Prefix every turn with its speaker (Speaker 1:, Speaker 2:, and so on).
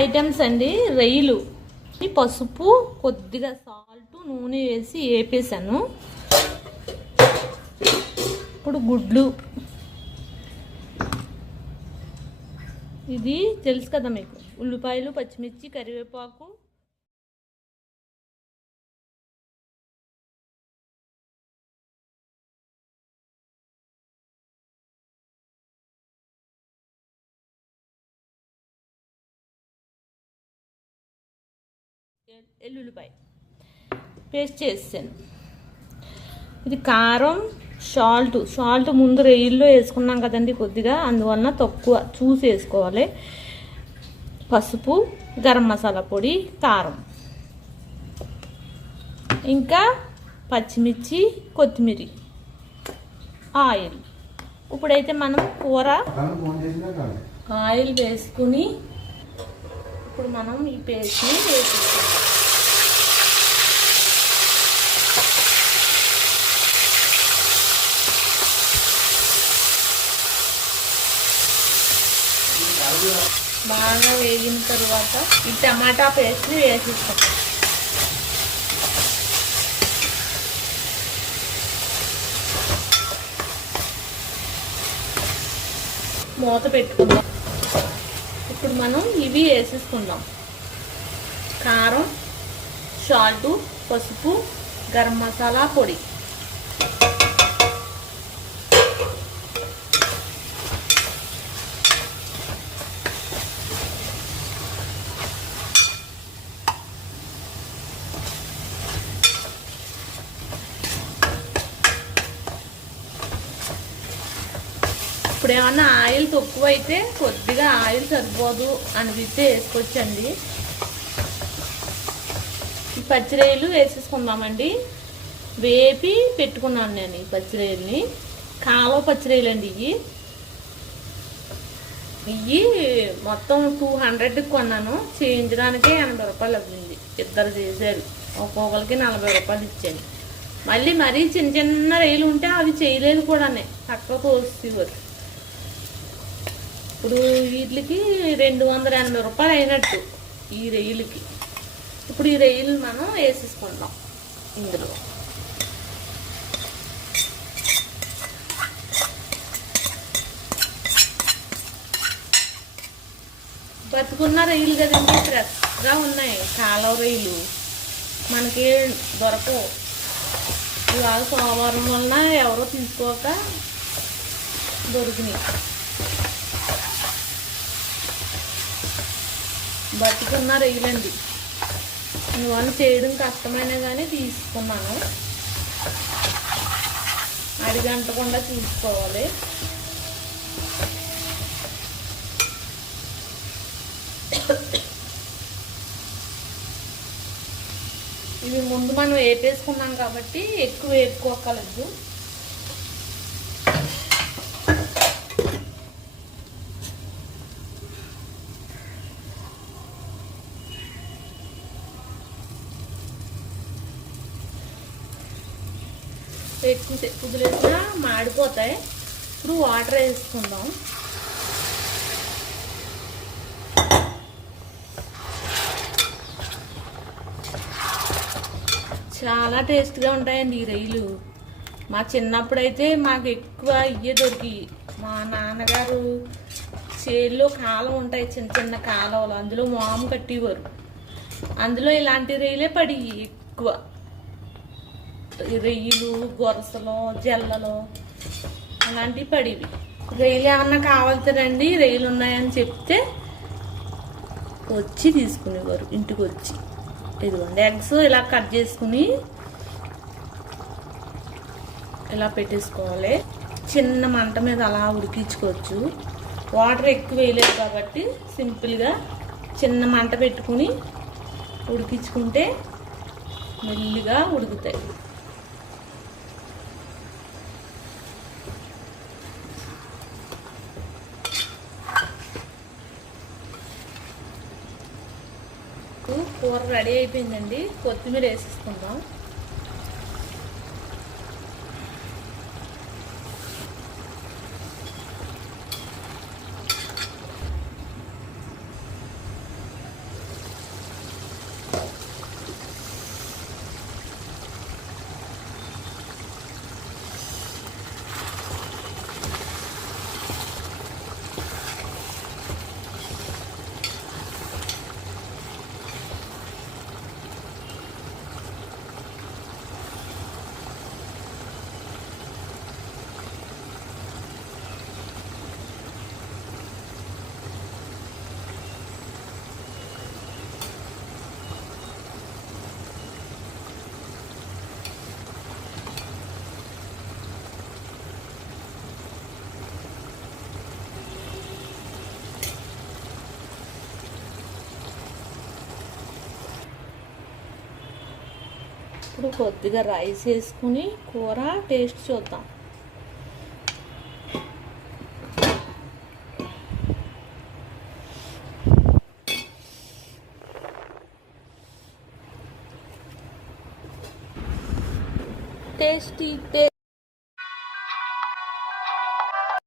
Speaker 1: items అండి రొయ్యలు పసుపు కొద్దిగా సాల్ట్ నూనె వేసి వేపేసాను ఇప్పుడు గుడ్లు ఇది తెలుసు కదా మీకు ఉల్లిపాయలు పచ్చిమిర్చి కరివేపాకు ఎల్లుల్లిపాయ పేస్ట్ చేసాను ఇది కారం సాల్ట్ సాల్ట్ ముందు రెయిల్లో వేసుకున్నాం కదండి కొద్దిగా అందువలన తక్కువ చూసి వేసుకోవాలి పసుపు గరం మసాలా పొడి కారం ఇంకా పచ్చిమిర్చి కొత్తిమీరి ఆయిల్ ఇప్పుడైతే మనం కూర ఆయిల్ వేసుకుని ఇప్పుడు మనం ఈ పేస్ట్ని వేసుకుంటాం బాగా వేగిన తర్వాత ఈ టమాటా పేస్ట్ని వేసిస్తాం మూత పెట్టుకుందాం ఇప్పుడు మనం ఇవి వేసేసుకుందాం కారం సాల్టు పసుపు గరం మసాలా పొడి ఇప్పుడు ఏమన్నా ఆయిల్ తక్కువ అయితే కొద్దిగా ఆయిల్ సరిపోదు అనిపిస్తే వేసుకోవచ్చండి పచ్చిరాయలు వేసేసుకుందామండి వేపి పెట్టుకున్నాను నేను ఈ పచ్చిరాయల్ని కాలువ పచ్చిరాయలు అండి ఇవి ఇవి మొత్తం టూ హండ్రెడ్కి కొన్నాను చేయించడానికే ఎనభై రూపాయలు అవుతుంది ఇద్దరు చేశారు ఒక్కొక్కరికి నలభై రూపాయలు ఇచ్చాను మళ్ళీ మరీ చిన్న చిన్న రైలు ఉంటే అవి చేయలేదు కూడానే పక్కకు వస్తేవారు ఇప్పుడు వీటికి రెండు వందల ఎనభై రూపాయలు అయినట్టు ఈ రొయ్యలకి ఇప్పుడు ఈ రొయ్యలు మనం వేసేసుకుంటాం ఇందులో బతుకున్న రొయ్యలు కదండి ఫ్రెష్గా ఉన్నాయి కాలువ రొయ్యలు మనకి దొరకవు ఇవాళ సోమవారం వలన ఎవరో తీసుకోక దొరికినాయి బతుకున్న రొయ్యలండి ఇవన్నీ చేయడం కష్టమైనా కానీ తీసుకున్నాను అడిగంటకుండా తీసుకోవాలి ఇవి ముందు మనం వేపేసుకున్నాం కాబట్టి ఎక్కువ వేపుకోకలేదు ఎక్కువ మాడిపోతాయి ఇప్పుడు వాటర్ వేసుకుందాం చాలా టేస్ట్గా ఉంటాయండి ఈ రొయ్యలు మా చిన్నప్పుడైతే మాకు ఎక్కువ ఇయ్య దొరికి మా నాన్నగారు చేల్లో కాలం ఉంటాయి చిన్న చిన్న కాలువలు అందులో మాము కట్టేవారు అందులో ఇలాంటి రొయ్యలే పడి ఎక్కువ రొయ్యలు గొరసలు జల్లలు అలాంటివి పడివి రొయ్యలు ఏమన్నా కావాల్సారండి రొయ్యలు ఉన్నాయని చెప్తే వచ్చి తీసుకునేవారు ఇంటికి వచ్చి ఇదిగోండి ఎగ్స్ ఇలా కట్ చేసుకుని ఇలా పెట్టేసుకోవాలి చిన్న మంట మీద అలా ఉడికించుకోవచ్చు వాటర్ ఎక్కువ వేయలేదు కాబట్టి సింపుల్గా చిన్న మంట పెట్టుకుని ఉడికించుకుంటే మెల్లిగా ఉడుకుతాయి కూర రెడీ అయిపోయిందండి కొత్తిమీర వేసేసుకుందాం ఇప్పుడు కొద్దిగా రైస్ వేసుకుని కూర టేస్ట్ చూద్దాం టేస్టీ టే